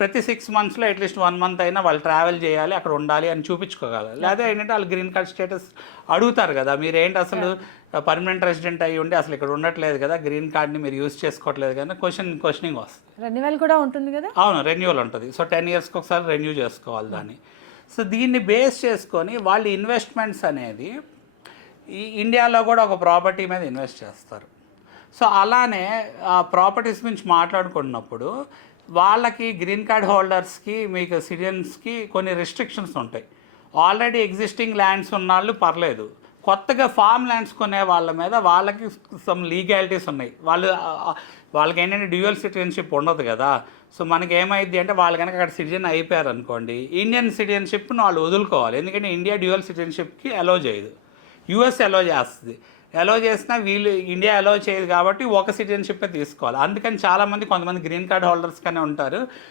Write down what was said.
ప్రతి 6 మంత్స్లో at least 1 month అయినా వాళ్ళు ట్రావెల్ చేయాలి, అక్కడ ఉండాలి అని చూపించుకోగలరు. లేదా ఏంటంటే వాళ్ళు గ్రీన్ కార్డ్ స్టేటస్ అడుగుతారు కదా, మీరు ఏంటి అసలు పర్మనెంట్ రెసిడెంట్ అయ్యి ఉండి అసలు ఇక్కడ ఉండట్లేదు కదా, గ్రీన్ కార్డ్ని మీరు యూజ్ చేసుకోవట్లేదు కదా, క్వశ్చనింగ్ వస్తుంది. రెన్యువల్ కూడా ఉంటుంది కదా. అవును, రెన్యువల్ ఉంటుంది. సో 10 ఇయర్స్కి ఒకసారి రెన్యూ చేసుకోవాలి దాన్ని. సో దీన్ని బేస్ చేసుకొని వాళ్ళు ఇన్వెస్ట్మెంట్స్ అనేది ఈ ఇండియాలో కూడా ఒక ప్రాపర్టీ మీద ఇన్వెస్ట్ చేస్తారు. సో అలానే ఆ ప్రాపర్టీస్ గురించి మాట్లాడుకున్నప్పుడు వాళ్ళకి గ్రీన్ కార్డ్ హోల్డర్స్కి, మీకు సిటిజన్స్కి కొన్ని రెస్ట్రిక్షన్స్ ఉంటాయి. ఆల్రెడీ ఎగ్జిస్టింగ్ ల్యాండ్స్ ఉన్న వాళ్ళు పర్లేదు, కొత్తగా ఫామ్ ల్యాండ్స్ కొనే వాళ్ళ మీద వాళ్ళకి సమ్ లీగాలిటీస్ ఉన్నాయి. వాళ్ళకి ఏంటంటే డ్యూయల్ సిటిజన్షిప్ ఉండదు కదా. సో మనకి ఏమైంది అంటే వాళ్ళు కనుక అక్కడ సిటిజన్ అయిపోయారు అనుకోండి, ఇండియన్ సిటిజన్షిప్ను వాళ్ళు వదులుకోవాలి. ఎందుకంటే ఇండియా డ్యూయల్ సిటిజన్షిప్కి అలో చేయదు, యూఎస్ అలో చేస్తుంది. అలో చేసినా వీళ్ళు ఇండియా అలో చేయదు కాబట్టి ఒక సిటిజన్షిప్పే తీసుకోవాలి. అందుకని కొంతమంది గ్రీన్ కార్డ్ హోల్డర్స్ కానీ ఉంటారు,